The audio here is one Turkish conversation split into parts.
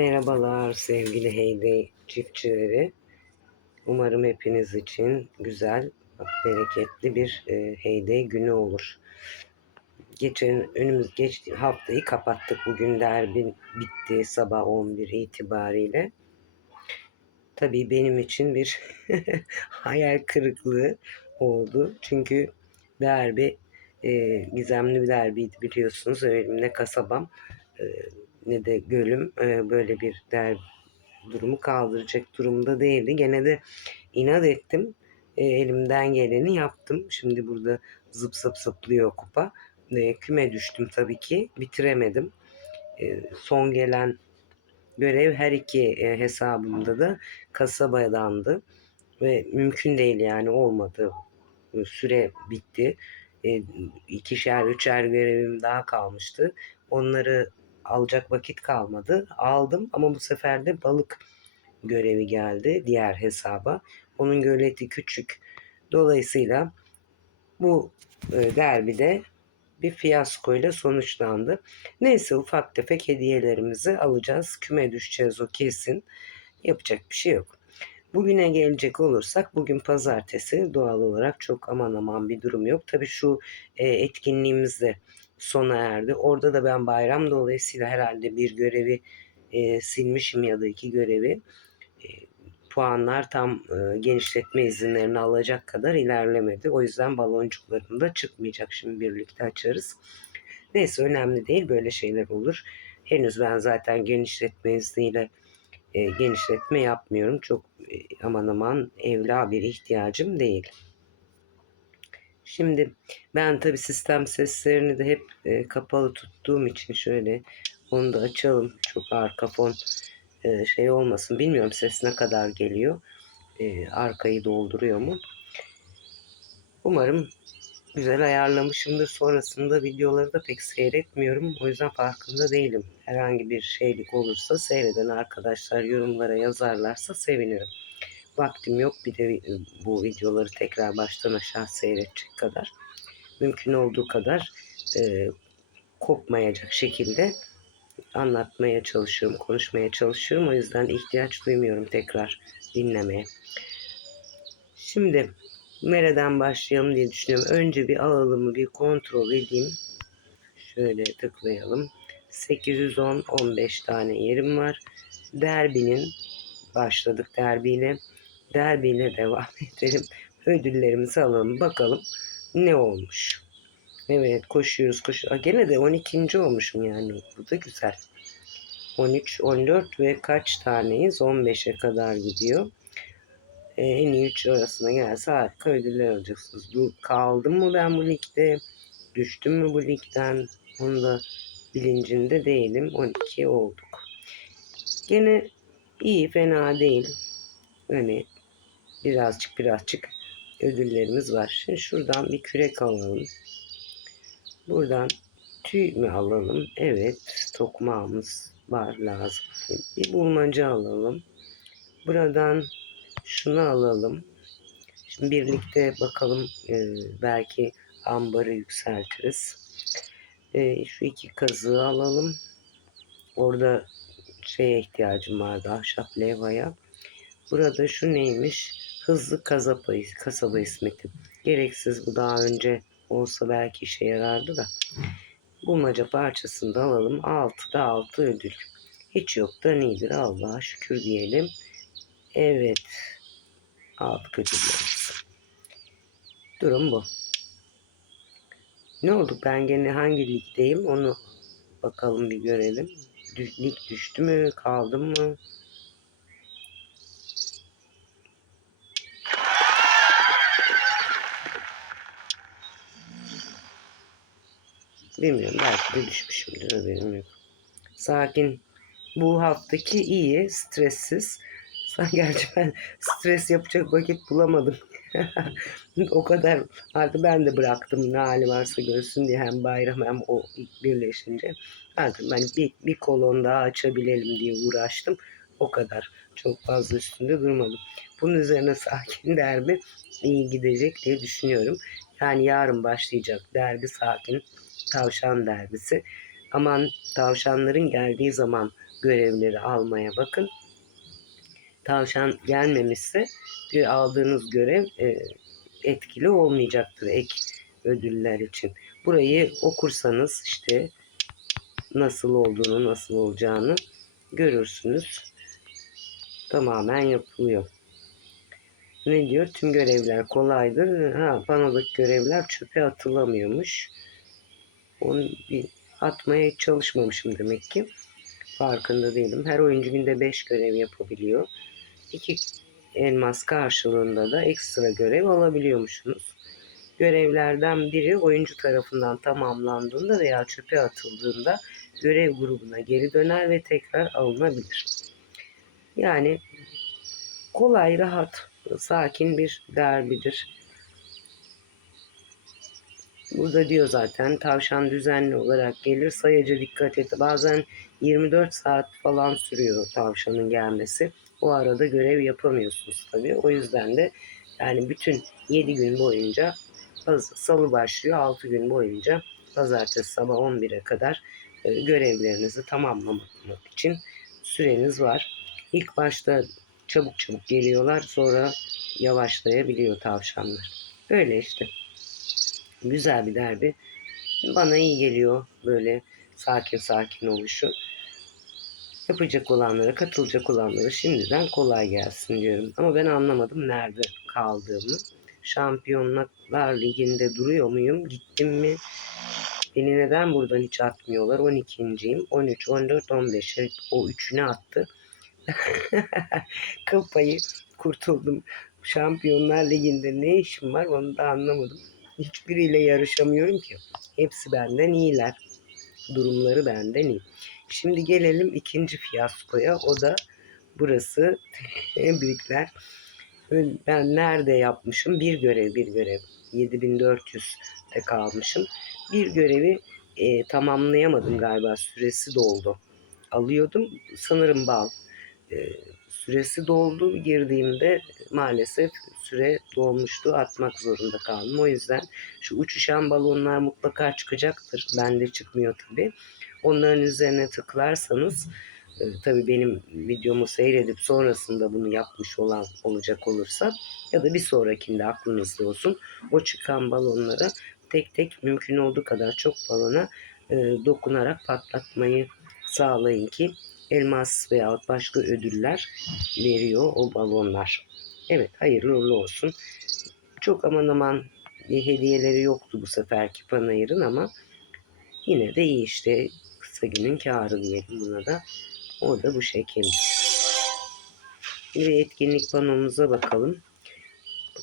Merhabalar sevgili Heyday çiftçileri. Umarım hepiniz için güzel, bereketli bir e, Heyday günü olur. Geçen önümüz geçti haftayı kapattık. Bugün derbi bitti sabah 11 itibariyle. Tabii benim için bir hayal kırıklığı oldu. Çünkü derbi e, gizemli bir derbiydi biliyorsunuz. Ne kasabam e, ne de gölüm e, böyle bir der durumu kaldıracak durumda değildi. Gene de inat ettim. E, elimden geleni yaptım. Şimdi burada zıp zıp zıplıyor kupa. E, küme düştüm tabii ki. Bitiremedim. E, son gelen görev her iki e, hesabımda da kasabadandı. Ve mümkün değil yani olmadı. Süre bitti. E, ikişer üçer görevim daha kalmıştı. Onları alacak vakit kalmadı. Aldım ama bu sefer de balık görevi geldi diğer hesaba. Onun göleti küçük. Dolayısıyla bu e, derbide bir fiyaskoyla sonuçlandı. Neyse ufak tefek hediyelerimizi alacağız. Küme düşeceğiz o kesin. Yapacak bir şey yok. Bugüne gelecek olursak bugün pazartesi doğal olarak çok aman aman bir durum yok. Tabii şu e, etkinliğimiz de sona erdi. Orada da ben bayram dolayısıyla herhalde bir görevi e, silmişim ya da iki görevi. E, puanlar tam e, genişletme izinlerini alacak kadar ilerlemedi. O yüzden baloncuklarım da çıkmayacak. Şimdi birlikte açarız. Neyse önemli değil böyle şeyler olur. Henüz ben zaten genişletme izniyle e, genişletme yapmıyorum. Çok e, aman aman evla bir ihtiyacım değil. Şimdi ben tabi sistem seslerini de hep e, kapalı tuttuğum için şöyle onu da açalım. Çok arka fon e, şey olmasın. Bilmiyorum ses ne kadar geliyor. E, arkayı dolduruyor mu? Umarım güzel ayarlamışımdır. Sonrasında videoları da pek seyretmiyorum. O yüzden farkında değilim. Herhangi bir şeylik olursa seyreden arkadaşlar yorumlara yazarlarsa sevinirim vaktim yok. Bir de bu videoları tekrar baştan aşağı seyredecek kadar. Mümkün olduğu kadar e, kopmayacak şekilde anlatmaya çalışıyorum, konuşmaya çalışıyorum. O yüzden ihtiyaç duymuyorum tekrar dinlemeye. Şimdi nereden başlayalım diye düşünüyorum. Önce bir alalımı bir kontrol edeyim. Şöyle tıklayalım. 810 15 tane yerim var. Derbinin başladık derbiyle derbiyle devam edelim. Ödüllerimizi alalım. Bakalım ne olmuş. Evet koşuyoruz koşuyoruz. Gene de 12. olmuşum yani. Bu da güzel. 13, 14 ve kaç taneyiz? 15'e kadar gidiyor. Ee, en iyi 3 arasına gelse harika ödüller alacaksınız. Bu, kaldım mı ben bu ligde? Düştüm mü bu ligden? Onu da bilincinde değilim. 12 olduk. Gene iyi fena değil. Hani birazcık birazcık ödüllerimiz var. Şimdi şuradan bir kürek alalım. Buradan tüy mü alalım? Evet tokmağımız var lazım. Bir bulmaca alalım. Buradan şunu alalım. Şimdi birlikte bakalım e, belki ambarı yükseltiriz. E, şu iki kazığı alalım. Orada şeye ihtiyacım vardı ahşap levhaya. Burada şu neymiş? Hızlı kasaba, kasaba hizmeti. Gereksiz bu daha önce olsa belki işe yarardı da. Bulmaca parçasını da alalım. 6'da 6 ödül. Hiç yok da nedir Allah'a şükür diyelim. Evet. Aldık ödüllerimizi. Durum bu. Ne oldu? Ben gene hangi ligdeyim onu bakalım bir görelim. Lig düştü mü? Kaldım mı? Bilmiyorum belki de düşmüşümdür haberim yok. Sakin. Bu haftaki iyi, stressiz. Gerçi ben stres yapacak vakit bulamadım. o kadar artık ben de bıraktım ne hali varsa görsün diye hem bayram hem o birleşince. Artık ben bir, bir kolon daha açabilelim diye uğraştım. O kadar. Çok fazla üstünde durmadım. Bunun üzerine sakin derbi iyi gidecek diye düşünüyorum. Yani yarın başlayacak derbi sakin tavşan derbisi. Aman tavşanların geldiği zaman görevleri almaya bakın. Tavşan gelmemişse bir aldığınız görev e, etkili olmayacaktır ek ödüller için. Burayı okursanız işte nasıl olduğunu, nasıl olacağını görürsünüz. Tamamen yapılıyor. Ne diyor? Tüm görevler kolaydır. Ha, panodaki görevler çöpe atılamıyormuş. Onu atmaya çalışmamışım demek ki. Farkında değilim. Her oyuncu günde 5 görev yapabiliyor. 2 elmas karşılığında da ekstra görev alabiliyormuşsunuz. Görevlerden biri oyuncu tarafından tamamlandığında veya çöpe atıldığında görev grubuna geri döner ve tekrar alınabilir. Yani kolay, rahat, sakin bir derbidir. Burada diyor zaten tavşan düzenli olarak gelir. Sayıca dikkat et. Bazen 24 saat falan sürüyor tavşanın gelmesi. O arada görev yapamıyorsunuz tabii. O yüzden de yani bütün 7 gün boyunca salı başlıyor 6 gün boyunca pazartesi sabah 11'e kadar e, görevlerinizi tamamlamak için süreniz var. İlk başta çabuk çabuk geliyorlar sonra yavaşlayabiliyor tavşanlar. Böyle işte. Güzel bir derbi. Bana iyi geliyor böyle sakin sakin oluşu. Yapacak olanlara, katılacak olanlara şimdiden kolay gelsin diyorum. Ama ben anlamadım nerede kaldığımı. Şampiyonlar Ligi'nde duruyor muyum? Gittim mi? Beni neden buradan hiç atmıyorlar? 12.yim. 13, 14, 15. Evet, o üçünü attı. Kıl payı kurtuldum. Şampiyonlar Ligi'nde ne işim var onu da anlamadım. Hiçbiriyle yarışamıyorum ki. Hepsi benden iyiler. Durumları benden iyi. Şimdi gelelim ikinci fiyaskoya. O da burası. Tebrikler. Ben nerede yapmışım? Bir görev, bir görev. 7400'de kalmışım. Bir görevi e, tamamlayamadım galiba. Süresi doldu. Alıyordum. Sanırım bal. E, süresi doldu. Girdiğimde maalesef süre dolmuştu. Atmak zorunda kaldım. O yüzden şu uçuşan balonlar mutlaka çıkacaktır. Bende çıkmıyor tabii. Onların üzerine tıklarsanız e, tabii benim videomu seyredip sonrasında bunu yapmış olan olacak olursa ya da bir sonrakinde aklınızda olsun o çıkan balonlara tek tek mümkün olduğu kadar çok balona e, dokunarak patlatmayı sağlayın ki elmas veya başka ödüller veriyor o balonlar. Evet hayırlı uğurlu olsun. Çok aman aman bir hediyeleri yoktu bu seferki panayırın ama yine de iyi işte kısa günün kârı diyelim buna da. O da bu şekilde. Bir etkinlik panomuza bakalım.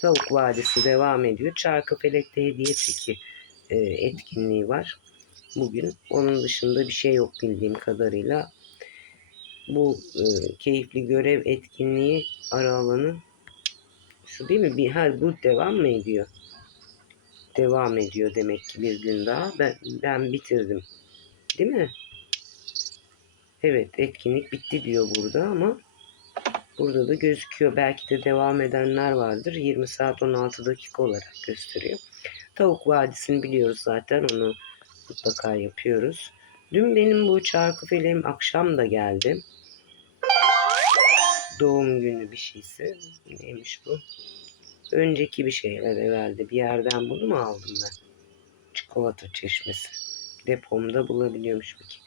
Tavuk Vadisi devam ediyor. Çarkıfelek'te hediye çeki e, etkinliği var. Bugün onun dışında bir şey yok bildiğim kadarıyla. Bu e, keyifli görev etkinliği ara alanı şu değil mi? Bir, her bu devam mı ediyor? Devam ediyor demek ki bir gün daha. Ben, ben bitirdim. Değil mi? Evet etkinlik bitti diyor burada ama burada da gözüküyor. Belki de devam edenler vardır. 20 saat 16 dakika olarak gösteriyor. Tavuk Vadisi'ni biliyoruz zaten. Onu mutlaka yapıyoruz. Dün benim bu çarkı feleğim akşam da geldi. Doğum günü bir şeyse. Neymiş bu? Önceki bir şeyler herhalde. Bir yerden bunu mu aldım ben? Çikolata çeşmesi. Depomda bulabiliyormuş ki.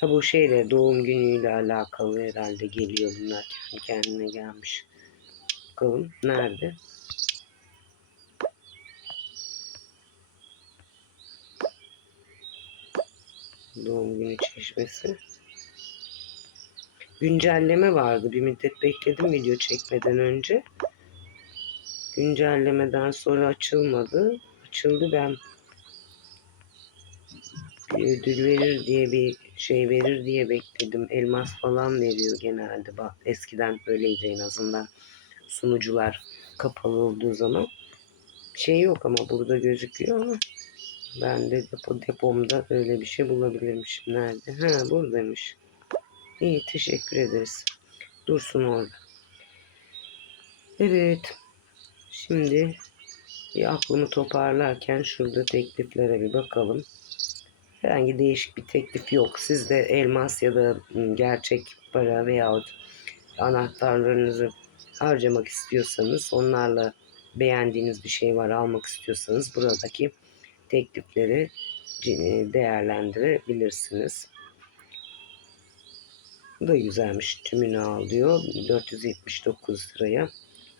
Ha bu şeyle doğum günüyle alakalı herhalde geliyor bunlar. Kendi kendine gelmiş. Bakalım nerede? Doğum günü çeşmesi. Güncelleme vardı. Bir müddet bekledim video çekmeden önce. Güncellemeden sonra açılmadı. Açıldı ben bir ödül verir diye bir şey verir diye bekledim. Elmas falan veriyor genelde. Bak eskiden öyleydi en azından. Sunucular kapalı olduğu zaman. Şey yok ama burada gözüküyor ama ben de depo, depomda öyle bir şey bulabilirmişim. Nerede? Ha buradaymış. İyi teşekkür ederiz. Dursun orada. Evet. Şimdi bir aklımı toparlarken şurada tekliflere bir bakalım. Herhangi değişik bir teklif yok. Siz de elmas ya da gerçek para veyahut anahtarlarınızı harcamak istiyorsanız onlarla beğendiğiniz bir şey var almak istiyorsanız buradaki teklifleri e, değerlendirebilirsiniz. Da güzelmiş. Tümünü al diyor. 479 liraya.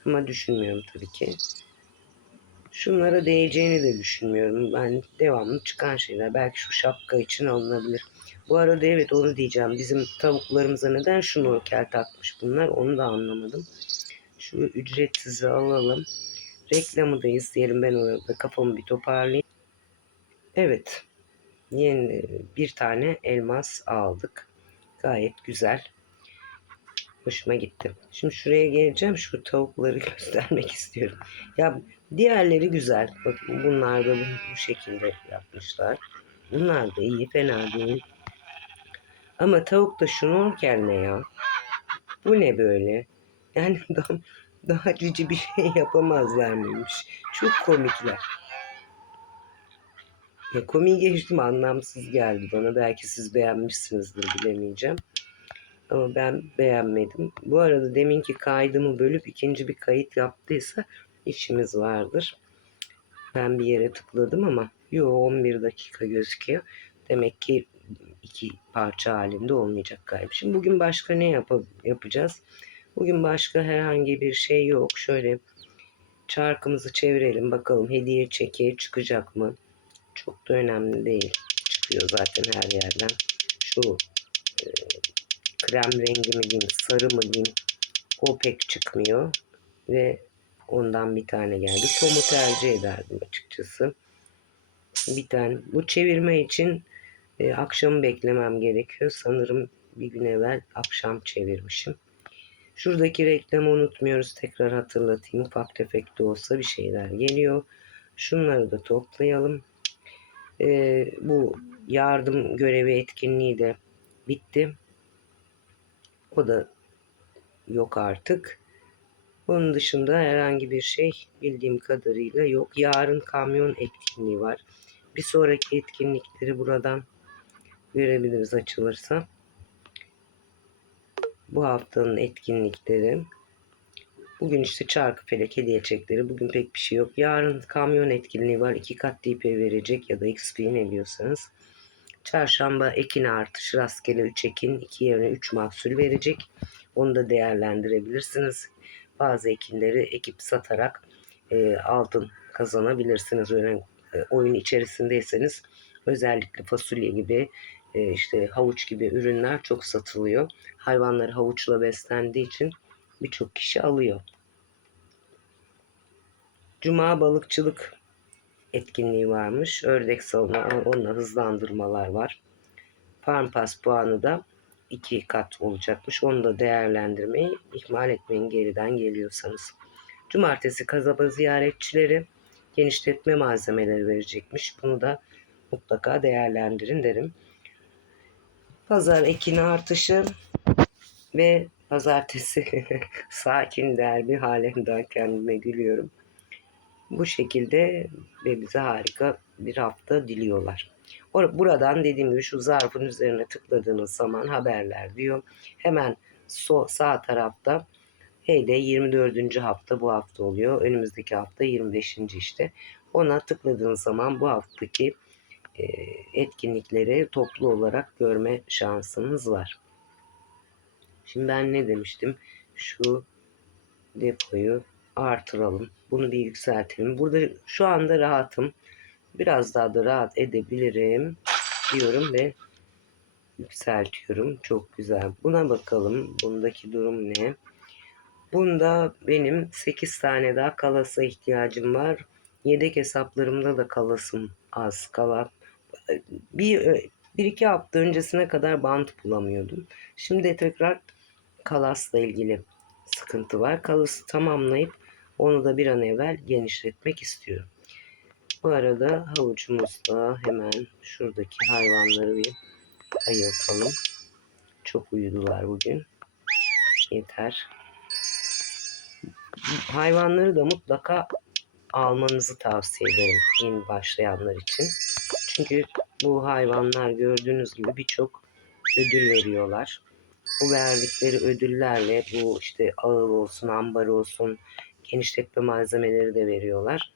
Ama düşünmüyorum tabii ki. Şunlara değeceğini de düşünmüyorum. Ben devamlı çıkan şeyler. Belki şu şapka için alınabilir. Bu arada evet onu diyeceğim. Bizim tavuklarımıza neden şu norkel takmış bunlar onu da anlamadım. Şu ücretsizi alalım. Reklamı da izleyelim. Ben orada kafamı bir toparlayayım. Evet. Yeni bir tane elmas aldık. Gayet güzel. Hoşuma gitti. Şimdi şuraya geleceğim. Şu tavukları göstermek istiyorum. Ya diğerleri güzel. Bakın bunlar da bu, bu şekilde yapmışlar. Bunlar da iyi. Fena değil. Ama tavuk da şnorkel ne ya? Bu ne böyle? Yani daha, daha cici bir şey yapamazlar mıymış? Çok komikler. Ya komiği geçtim anlamsız geldi bana. Belki siz beğenmişsinizdir bilemeyeceğim. Ama ben beğenmedim. Bu arada deminki kaydımı bölüp ikinci bir kayıt yaptıysa işimiz vardır. Ben bir yere tıkladım ama yo 11 dakika gözüküyor. Demek ki iki parça halinde olmayacak galiba. Şimdi bugün başka ne yap yapacağız? Bugün başka herhangi bir şey yok. Şöyle çarkımızı çevirelim bakalım hediye çeki çıkacak mı? Çok da önemli değil. Çıkıyor zaten her yerden. Şu e, krem rengi mi diyeyim, sarı mı diyeyim o pek çıkmıyor. Ve ondan bir tane geldi. Tom'u tercih ederdim açıkçası. Bir tane. Bu çevirme için e, akşamı beklemem gerekiyor. Sanırım bir gün evvel akşam çevirmişim. Şuradaki reklamı unutmuyoruz. Tekrar hatırlatayım. Ufak tefek de olsa bir şeyler geliyor. Şunları da toplayalım. E, bu yardım görevi etkinliği de bitti. O da yok artık. Onun dışında herhangi bir şey bildiğim kadarıyla yok. Yarın kamyon etkinliği var. Bir sonraki etkinlikleri buradan görebiliriz açılırsa. Bu haftanın etkinlikleri. Bugün işte çarkı felek hediye çekleri. Bugün pek bir şey yok. Yarın kamyon etkinliği var. iki kat DP verecek ya da XP ne diyorsanız. Çarşamba ekin artış rastgele 3 ekin 2 yerine 3 mahsul verecek. Onu da değerlendirebilirsiniz. Bazı ekinleri ekip satarak e, altın kazanabilirsiniz. Öyle, e, oyun içerisindeyseniz özellikle fasulye gibi e, işte havuç gibi ürünler çok satılıyor. Hayvanlar havuçla beslendiği için birçok kişi alıyor. Cuma balıkçılık etkinliği varmış. Ördek salonu onunla hızlandırmalar var. Farm Pass puanı da iki kat olacakmış. Onu da değerlendirmeyi ihmal etmeyin geriden geliyorsanız. Cumartesi kasaba ziyaretçileri genişletme malzemeleri verecekmiş. Bunu da mutlaka değerlendirin derim. Pazar ekini artışı ve pazartesi sakin derbi halinden kendime gülüyorum. Bu şekilde ve bize harika bir hafta diliyorlar. Buradan dediğim gibi şu zarfın üzerine tıkladığınız zaman haberler diyor. Hemen so, sağ tarafta Heyde 24. hafta bu hafta oluyor. Önümüzdeki hafta 25. işte. Ona tıkladığınız zaman bu haftaki etkinlikleri toplu olarak görme şansınız var. Şimdi ben ne demiştim? Şu depoyu artıralım. Bunu bir yükseltelim. Burada şu anda rahatım. Biraz daha da rahat edebilirim diyorum ve yükseltiyorum. Çok güzel. Buna bakalım. Bundaki durum ne? Bunda benim 8 tane daha kalasa ihtiyacım var. Yedek hesaplarımda da kalasım az kala. Bir, bir iki hafta öncesine kadar bant bulamıyordum. Şimdi tekrar kalasla ilgili sıkıntı var. Kalası tamamlayıp onu da bir an evvel genişletmek istiyorum. Bu arada havucumuzla hemen şuradaki hayvanları bir ayırtalım. Çok uyudular bugün. Yeter. Hayvanları da mutlaka almanızı tavsiye ederim yeni başlayanlar için. Çünkü bu hayvanlar gördüğünüz gibi birçok ödül veriyorlar. Bu verdikleri ödüllerle bu işte ağır olsun, ambar olsun, genişletme malzemeleri de veriyorlar.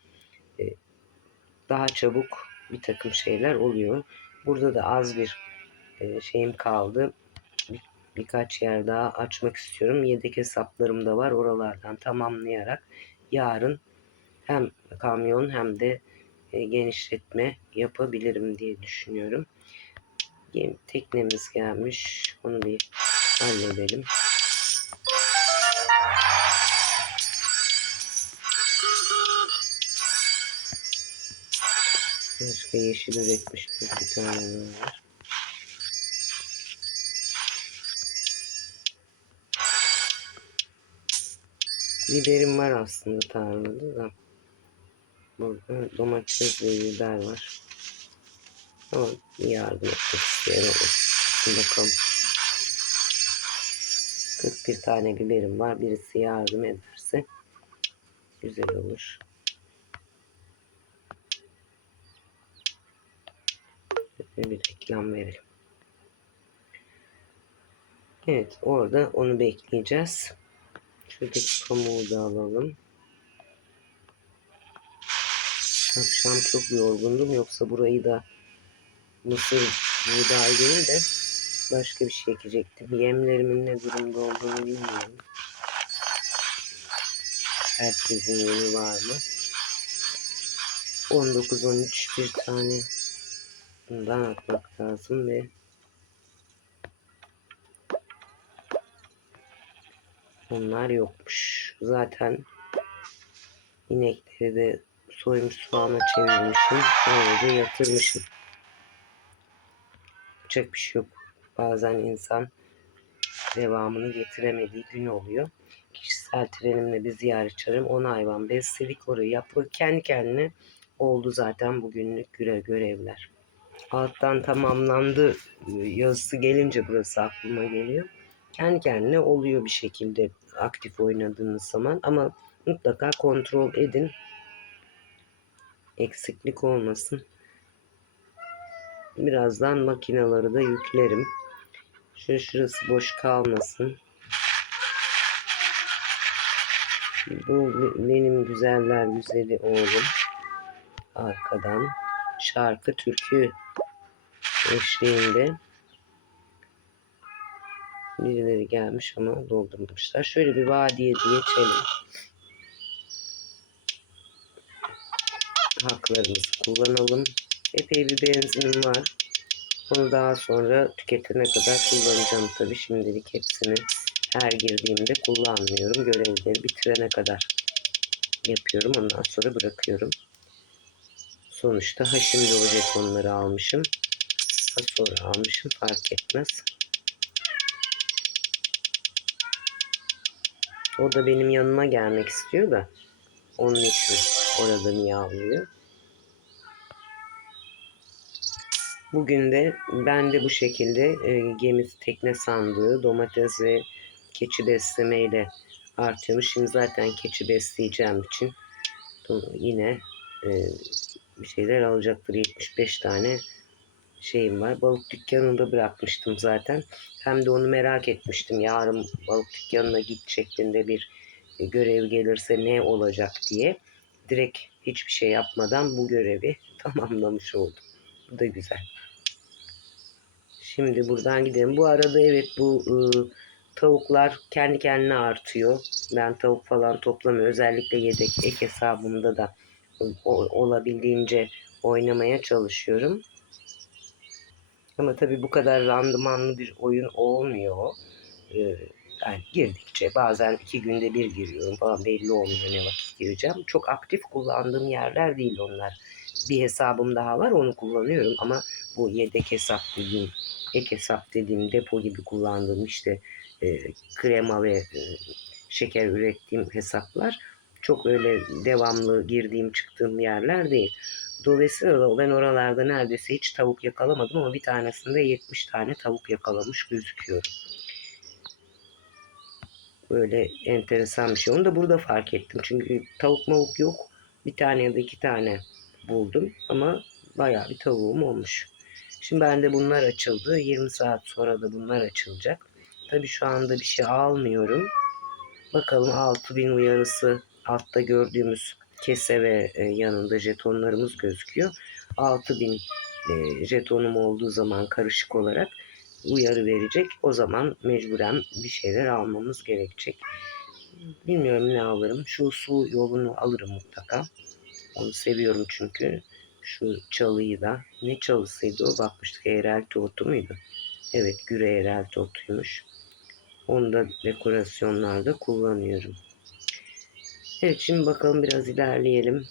E, daha çabuk bir takım şeyler oluyor. Burada da az bir e, şeyim kaldı. Bir, birkaç yer daha açmak istiyorum. Yedek hesaplarım da var. Oralardan tamamlayarak yarın hem kamyon hem de e, genişletme yapabilirim diye düşünüyorum. Teknemiz gelmiş. Onu bir halledelim. Başka yeşil üretmiş bir tane daha var. Biberim var aslında tarlada da. Burada domates ve biber var. Ama yardım etmek isteyen bakalım. 41 tane biberim var. Birisi yardım ederse güzel olur. Bir reklam verelim. Evet orada onu bekleyeceğiz. Şuradaki pamuğu da alalım. Akşam çok yorgundum yoksa burayı da mısır buğday değil de başka bir şey ekecektim. Yemlerimin ne durumda olduğunu bilmiyorum. Herkesin yemi var mı? 19-13 bir tane bundan atmak lazım ve onlar yokmuş. Zaten inekleri de soymuş soğana çevirmişim. Öylece yatırmışım. Yapacak bir şey yok. Bazen insan devamını getiremediği gün oluyor. Kişisel trenimle bir ziyaret çağırım. 10 hayvan besledik orayı yaptık. Kendi kendine oldu zaten bugünlük görev görevler. Alttan tamamlandı yazısı gelince burası aklıma geliyor. Kendi kendine oluyor bir şekilde aktif oynadığınız zaman ama mutlaka kontrol edin. Eksiklik olmasın. Birazdan makinaları da yüklerim. Şu şurası boş kalmasın. Bu benim güzeller güzeli oğlum. Arkadan şarkı türkü eşliğinde birileri gelmiş ama doldurmuşlar. Şöyle bir vadiye geçelim. Haklarımızı kullanalım. Epey bir benzinim var. Onu daha sonra tüketene kadar kullanacağım tabii. Şimdilik hepsini her girdiğimde kullanmıyorum. Görevleri bitirene kadar yapıyorum. Ondan sonra bırakıyorum. Sonuçta ha şimdi o jetonları almışım. Ha sonra almışım fark etmez. O da benim yanıma gelmek istiyor da onun için orada miyavlıyor. Bugün de ben de bu şekilde e, gemi tekne sandığı, domates ve keçi beslemeyle artıyormuş. Şimdi zaten keçi besleyeceğim için yine e, bir şeyler alacaktır. 75 tane şeyim var. Balık dükkanında bırakmıştım zaten. Hem de onu merak etmiştim. Yarın balık dükkanına git şeklinde bir görev gelirse ne olacak diye. Direkt hiçbir şey yapmadan bu görevi tamamlamış oldum. Bu da güzel. Şimdi buradan gidelim. Bu arada evet bu ıı, tavuklar kendi kendine artıyor. Ben tavuk falan toplamıyorum. Özellikle yedek ek hesabımda da o, olabildiğince oynamaya çalışıyorum. Ama tabii bu kadar randımanlı bir oyun olmuyor. Ee, yani girdikçe bazen iki günde bir giriyorum falan belli olmuyor ne vakit gireceğim. Çok aktif kullandığım yerler değil onlar. Bir hesabım daha var onu kullanıyorum ama bu yedek hesap dediğim, ek hesap dediğim depo gibi kullandığım işte e, krema ve e, şeker ürettiğim hesaplar çok öyle devamlı girdiğim çıktığım yerler değil. Dolayısıyla ben oralarda neredeyse hiç tavuk yakalamadım ama bir tanesinde 70 tane tavuk yakalamış gözüküyorum. Böyle enteresan bir şey. Onu da burada fark ettim. Çünkü tavuk mavuk yok. Bir tane ya da iki tane buldum ama bayağı bir tavuğum olmuş. Şimdi bende bunlar açıldı. 20 saat sonra da bunlar açılacak. Tabii şu anda bir şey almıyorum. Bakalım 6000 uyarısı altta gördüğümüz kese ve e, yanında jetonlarımız gözüküyor. 6000 e, jetonum olduğu zaman karışık olarak uyarı verecek. O zaman mecburen bir şeyler almamız gerekecek. Bilmiyorum ne alırım. Şu su yolunu alırım mutlaka. Onu seviyorum çünkü. Şu çalıyı da. Ne çalısıydı o? Bakmıştık. Eğrelti otu muydu? Evet güre eğrelti otuymuş. Onu da dekorasyonlarda kullanıyorum. Evet şimdi bakalım biraz ilerleyelim.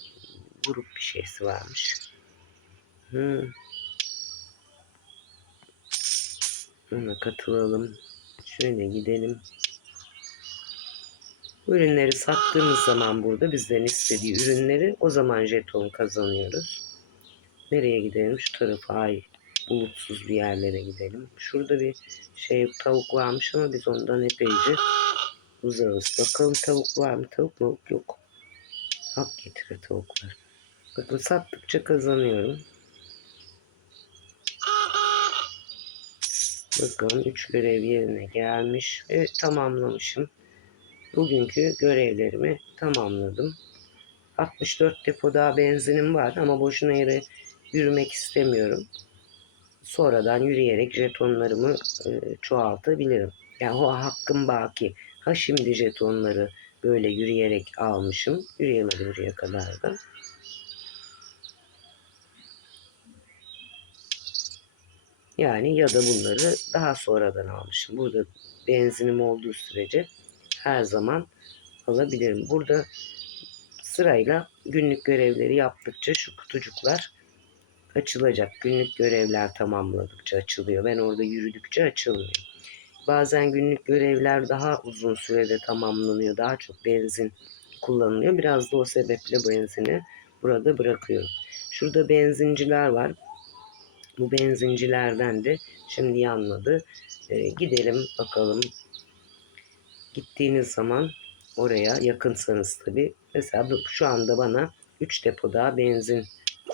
Grup bir şeysi varmış. Hmm. Ona katılalım. Şöyle gidelim. Ürünleri sattığımız zaman burada bizden istediği ürünleri o zaman jeton kazanıyoruz. Nereye gidelim? Şu tarafa ay bulutsuz bir yerlere gidelim. Şurada bir şey tavuk varmış ama biz ondan epeyce uzağız. Bakalım tavuk var mı? Tavuk mu? Yok. Hak getire tavuklar. Bakın sattıkça kazanıyorum. Bakın 3 görev yerine gelmiş ve tamamlamışım. Bugünkü görevlerimi tamamladım. 64 depo daha benzinim var ama boşuna yere yürümek istemiyorum. Sonradan yürüyerek jetonlarımı e, çoğaltabilirim. Yani o hakkım baki. Ha şimdi jetonları böyle yürüyerek almışım. Yürüyemedim buraya kadar da. Yani ya da bunları daha sonradan almışım. Burada benzinim olduğu sürece her zaman alabilirim. Burada sırayla günlük görevleri yaptıkça şu kutucuklar açılacak. Günlük görevler tamamladıkça açılıyor. Ben orada yürüdükçe açılmıyor. Bazen günlük görevler daha uzun sürede tamamlanıyor. Daha çok benzin kullanılıyor. Biraz da o sebeple benzini burada bırakıyorum. Şurada benzinciler var. Bu benzincilerden de şimdi yanmadı. Ee, gidelim bakalım. Gittiğiniz zaman oraya yakınsanız tabi. Mesela şu anda bana 3 depo daha benzin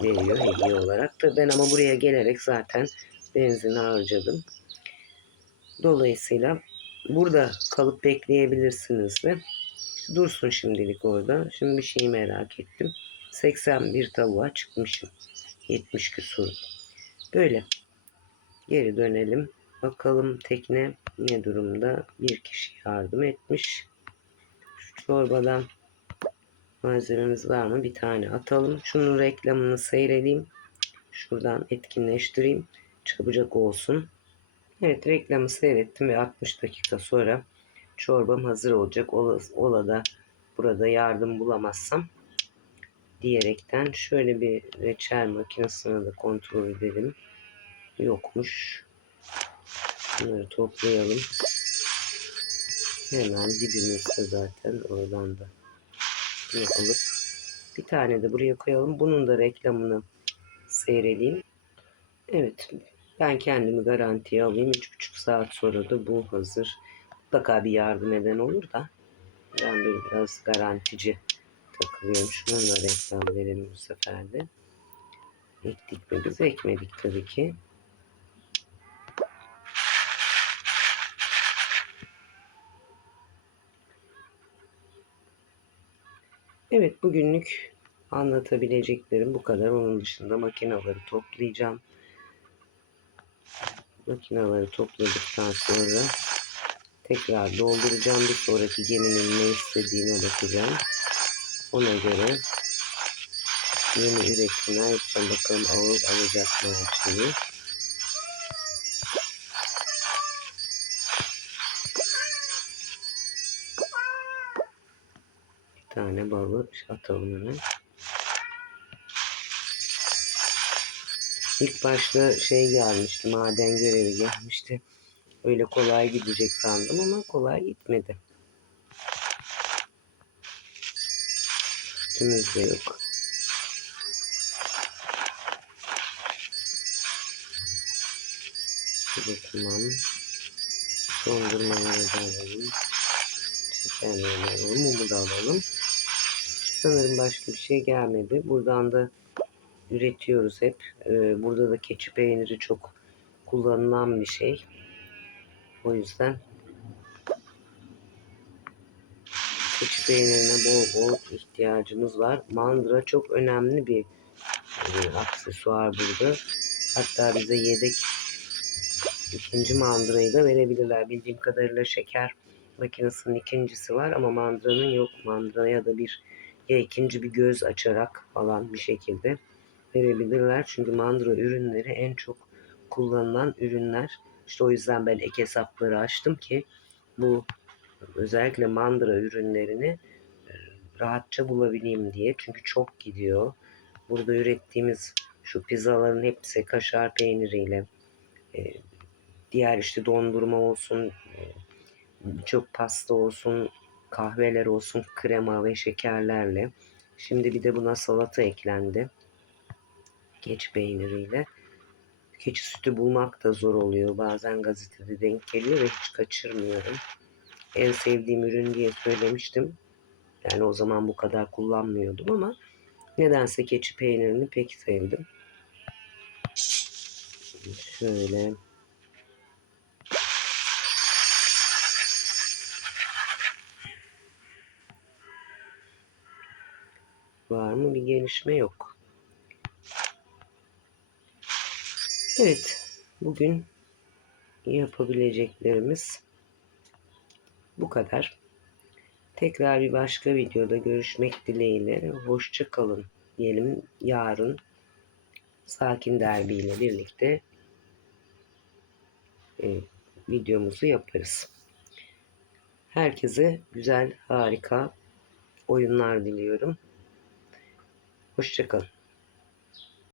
veriyor hediye olarak. da ben ama buraya gelerek zaten benzin harcadım. Dolayısıyla burada kalıp bekleyebilirsiniz de. Dursun şimdilik orada. Şimdi bir şeyi merak ettim. 81 tavuğa çıkmışım. 70 küsur. Böyle. Geri dönelim. Bakalım tekne ne durumda? Bir kişi yardım etmiş. Şu çorbadan malzememiz var mı? Bir tane atalım. Şunun reklamını seyredeyim. Şuradan etkinleştireyim. Çabucak olsun. Evet reklamı seyrettim ve 60 dakika sonra çorbam hazır olacak. Ola, ola da burada yardım bulamazsam diyerekten şöyle bir reçel makinesini de kontrol edelim. Yokmuş. Bunları toplayalım. Hemen dibimizde zaten oradan da alıp bir tane de buraya koyalım. Bunun da reklamını seyredeyim. Evet ben kendimi garantiye alayım. 3,5 saat sonra da bu hazır. Mutlaka bir yardım eden olur da ben böyle biraz garantici takılıyorum. Şununla reklam verelim bu sefer de. Ektik mi? Biz ekmedik tabii ki. Evet bugünlük anlatabileceklerim bu kadar. Onun dışında makinaları toplayacağım. Makinaları topladıktan sonra tekrar dolduracağım. Bir sonraki geminin ne istediğine bakacağım. Ona göre yeni üretimler yapacağım. Bakalım ağır alacak mı her. Atalım hemen. İlk başta şey gelmişti, maden görevi gelmişti. Öyle kolay gidecek sandım ama kolay gitmedi. Sütümüz de yok. Bu tamam. Dondurmayı da alalım. Şekerlerini alalım. Mumu da alalım. Sanırım başka bir şey gelmedi. Buradan da üretiyoruz hep. Ee, burada da keçi peyniri çok kullanılan bir şey. O yüzden keçi peynirine bol bol ihtiyacımız var. Mandıra çok önemli bir e, aksesuar burada. Hatta bize yedek ikinci mandırayı da verebilirler. Bildiğim kadarıyla şeker makinesinin ikincisi var ama mandıranın yok. Mandıraya da bir ya ikinci bir göz açarak falan bir şekilde verebilirler. Çünkü mandıra ürünleri en çok kullanılan ürünler. İşte o yüzden ben ek hesapları açtım ki bu özellikle mandıra ürünlerini e, rahatça bulabileyim diye. Çünkü çok gidiyor. Burada ürettiğimiz şu pizzaların hepsi kaşar peyniriyle e, diğer işte dondurma olsun e, çok pasta olsun kahveler olsun krema ve şekerlerle. Şimdi bir de buna salata eklendi. Keçi peyniriyle. Keçi sütü bulmak da zor oluyor. Bazen gazetede denk geliyor ve hiç kaçırmıyorum. En sevdiğim ürün diye söylemiştim. Yani o zaman bu kadar kullanmıyordum ama nedense keçi peynirini pek sevdim. Şöyle var mı bir gelişme yok. Evet, bugün yapabileceklerimiz bu kadar. Tekrar bir başka videoda görüşmek dileğiyle. Hoşça kalın diyelim. Yarın Sakin Derbi ile birlikte e, videomuzu yaparız. Herkese güzel, harika oyunlar diliyorum. Hoşçakalın.